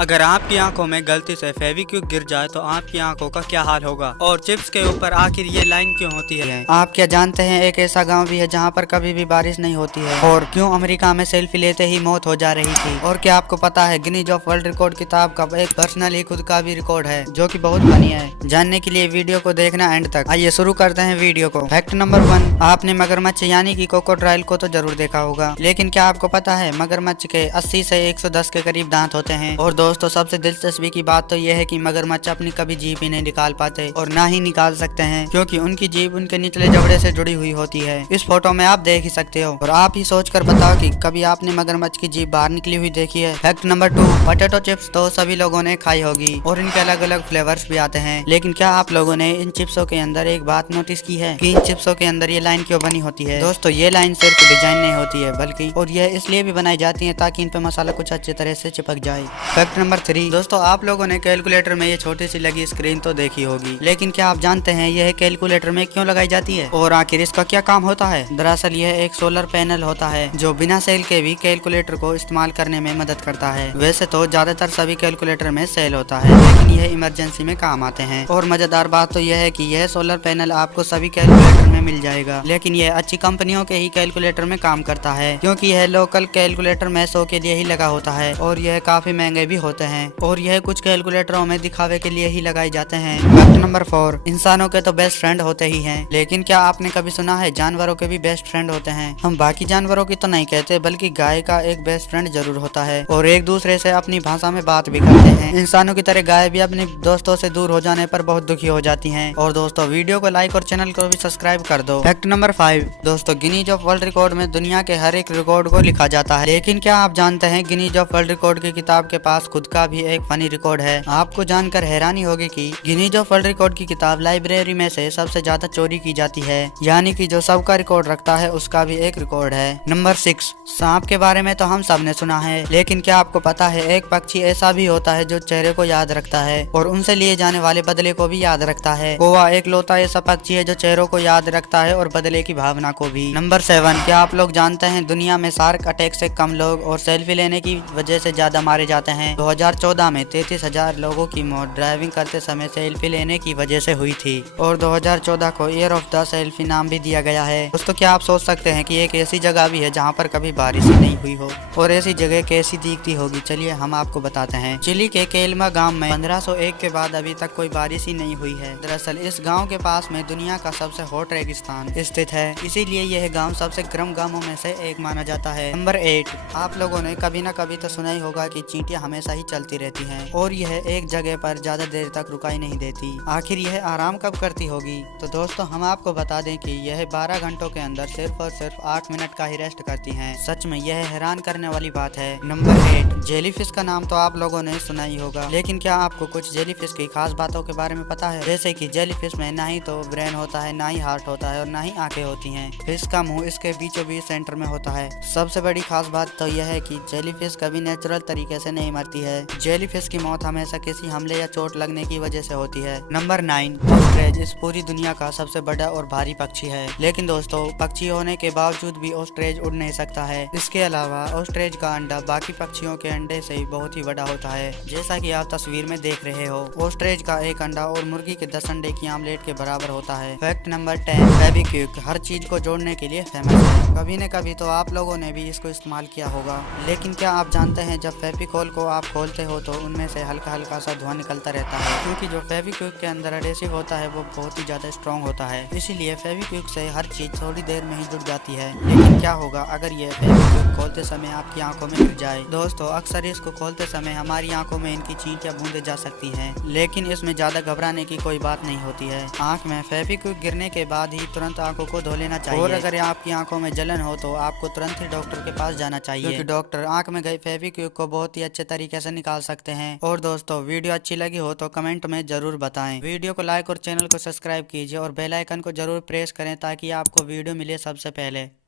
अगर आपकी आंखों में गलती से फेविक्विक गिर जाए तो आपकी आंखों का क्या हाल होगा। और चिप्स के ऊपर आखिर ये लाइन क्यों होती है। आप क्या जानते हैं एक ऐसा गांव भी है जहां पर कभी भी बारिश नहीं होती है। और क्यों अमेरिका में सेल्फी लेते ही मौत हो जा रही थी। और क्या आपको पता है गिनीज ऑफ वर्ल्ड रिकॉर्ड किताब का एक पर्सनली खुद का भी रिकॉर्ड है जो कि बहुत फनी है। जानने के लिए वीडियो को देखना एंड तक। आइए शुरू करते हैं वीडियो को। फैक्ट नंबर 1, आपने मगरमच्छ यानी कि क्रोकोडाइल को तो जरूर देखा होगा, लेकिन क्या आपको पता है मगरमच्छ के 80 से 110 के करीब दांत होते हैं। और दोस्तों सबसे दिलचस्पी की बात तो यह है कि मगरमच्छ अपनी कभी जीभ ही नहीं निकाल पाते और ना ही निकाल सकते हैं, क्योंकि उनकी जीभ उनके निचले जबड़े से जुड़ी हुई होती है। इस फोटो में आप देख ही सकते हो। और आप ही सोच कर बताओ कि कभी आपने मगरमच्छ की जीभ बाहर निकली हुई देखी है। फैक्ट नंबर 2, पोटैटो चिप्स तो सभी लोगों ने खाई होगी और इनके अलग अलग फ्लेवर्स भी आते हैं, लेकिन क्या आप लोगों ने इन चिप्सों के अंदर एक बात नोटिस की है कि इन चिप्सों के अंदर ये लाइन क्यों बनी होती है। दोस्तों ये लाइन सिर्फ डिजाइन नहीं होती है, बल्कि और यह इसलिए भी बनाई जाती है ताकि इन पे मसाला कुछ अच्छी तरह से चिपक जाए। फैक्ट नंबर 3, दोस्तों आप लोगों ने कैलकुलेटर में ये छोटी सी लगी स्क्रीन तो देखी होगी, लेकिन क्या आप जानते हैं यह कैलकुलेटर में क्यों लगाई जाती है और आखिर इसका क्या काम होता है। दरअसल यह एक सोलर पैनल होता है जो बिना सेल के भी कैलकुलेटर को इस्तेमाल करने में मदद करता है। वैसे तो ज्यादातर सभी कैलकुलेटर में सेल होता है, लेकिन यह इमरजेंसी में काम आते हैं। और मजेदार बात तो यह है कि यह सोलर पैनल आपको सभी कैलकुलेटर में मिल जाएगा, लेकिन यह अच्छी कंपनियों के ही कैलकुलेटर में काम करता है, क्योंकि यह लोकल कैलकुलेटर में शो के लिए ही लगा होता है और यह काफी महंगे भी होते हैं। और यह कुछ कैलकुलेटरों में दिखावे के लिए ही लगाए जाते हैं। फैक्ट नंबर 4, इंसानों के तो बेस्ट फ्रेंड होते ही हैं, लेकिन क्या आपने कभी सुना है जानवरों के भी बेस्ट फ्रेंड होते हैं। हम बाकी जानवरों की तो नहीं कहते, बल्कि गाय का एक बेस्ट फ्रेंड जरूर होता है और एक दूसरे से अपनी भाषा में बात भी करते हैं। इंसानों की तरह गाय भी अपने दोस्तों से दूर हो जाने पर बहुत दुखी हो जाती है। और दोस्तों वीडियो को लाइक और चैनल को भी सब्सक्राइब कर दो। फैक्ट नंबर 5, दोस्तों गिनीज ऑफ वर्ल्ड रिकॉर्ड में दुनिया के हर एक रिकॉर्ड को लिखा जाता है, लेकिन क्या आप जानते हैं गिनीज ऑफ वर्ल्ड रिकॉर्ड की किताब के पास खुद का भी एक फनी रिकॉर्ड है। आपको जानकर हैरानी होगी कि गिनीज ऑफ वर्ल्ड रिकॉर्ड की किताब लाइब्रेरी में से सबसे ज्यादा चोरी की जाती है, यानी कि जो सबका रिकॉर्ड रखता है उसका भी एक रिकॉर्ड है। नंबर 6, सांप के बारे में तो हम सब ने सुना है, लेकिन क्या आपको पता है एक पक्षी ऐसा भी होता है जो चेहरे को याद रखता है और उनसे लिए जाने वाले बदले को भी याद रखता है। कौवा एक लौता ऐसा पक्षी है जो चेहरों को याद रखता है और बदले की भावना को भी। नंबर 7, क्या आप लोग जानते हैं दुनिया में शार्क अटैक से कम लोग और सेल्फी लेने की वजह से ज्यादा मारे जाते हैं। 2014 में 33,000 लोगों की मौत ड्राइविंग करते समय सेल्फी लेने की वजह से हुई थी और 2014 को ईयर ऑफ द सेल्फी नाम भी दिया गया है। दोस्तों क्या आप सोच सकते हैं कि एक ऐसी जगह भी है जहां पर कभी बारिश ही नहीं हुई हो, और ऐसी जगह कैसी दिखती होगी। चलिए हम आपको बताते हैं। चिली के केल्मा गांव में 1501 के बाद अभी तक कोई बारिश ही नहीं हुई है। दरअसल इस गाँव के पास में दुनिया का सबसे हॉट रेगिस्तान स्थित है, इसीलिए यह गाँव सबसे गर्म गाँवों में से एक माना जाता है। नंबर 8, आप लोगों ने कभी न कभी तो सुना ही होगा कि चींटियां हमेशा ही चलती रहती हैं और यह एक जगह पर ज्यादा देर तक रुकाई नहीं देती। आखिर यह आराम कब करती होगी। तो दोस्तों हम आपको बता दें कि यह 12 घंटों के अंदर सिर्फ और सिर्फ 8 मिनट का ही रेस्ट करती हैं। सच में यह हैरान करने वाली बात है। नंबर 8, जेलीफिश का नाम तो आप लोगों ने सुना ही होगा, लेकिन क्या आपको कुछ जेलीफिश की खास बातों के बारे में पता है। जैसे कि जेलीफिश में ना ही तो ब्रेन होता है, ना ही हार्ट होता है और ना ही आंखें होती हैं। फिश का मुंह इसके बीचों बीच सेंटर में होता है। सबसे बड़ी खास बात तो यह है कि जेलीफिश कभी नेचुरल तरीके से नहीं मरती है। जेलीफिश की मौत हमेशा किसी हमले या चोट लगने की वजह से होती है। नंबर 9, ऑस्ट्रिच इस पूरी दुनिया का सबसे बड़ा और भारी पक्षी है, लेकिन दोस्तों पक्षी होने के बावजूद भी ऑस्ट्रिच उड़ नहीं सकता है। इसके अलावा ऑस्ट्रिच का अंडा बाकी पक्षियों के अंडे से बहुत ही बड़ा होता है, जैसा कि आप तस्वीर में देख रहे हो। ऑस्ट्रिच का एक अंडा और मुर्गी के 10 अंडे की आमलेट के बराबर होता है। फैक्ट नंबर 10, फेविक्विक हर चीज को जोड़ने के लिए फेमस है। कभी न कभी तो आप लोगों ने भी इसको इस्तेमाल किया होगा, लेकिन क्या आप जानते हैं जब फेविकोल को आप खोलते हो तो उनमें से हल्का हल्का सा धुआं निकलता रहता है, क्योंकि जो फेविक्विक के अंदर एडेसिव होता है वो बहुत ही ज्यादा स्ट्रॉन्ग होता है। इसीलिए फेविक्विक से हर चीज थोड़ी देर में ही जुड़ जाती है। लेकिन क्या होगा अगर ये फेविक्विक खोलते समय आपकी आंखों में गिर जाए। दोस्तों अक्सर इसको खोलते समय हमारी आंखों में इनकी चींट या बूंदे जा सकती हैं, लेकिन इसमें ज्यादा घबराने की कोई बात नहीं होती है। आंख में फेविक्विक गिरने के बाद ही तुरंत आंखों को धो लेना चाहिए। और अगर आपकी आंखों में जलन हो तो आपको तुरंत ही डॉक्टर के पास जाना चाहिए, क्योंकि डॉक्टर आंख में गए फेविक्विक को बहुत ही अच्छे तरीके से निकाल सकते हैं। और दोस्तों वीडियो अच्छी लगी हो तो कमेंट में जरूर बताएं। वीडियो को लाइक और चैनल को सब्सक्राइब कीजिए और बेल आइकन को जरूर प्रेस करें ताकि आपको वीडियो मिले सबसे पहले।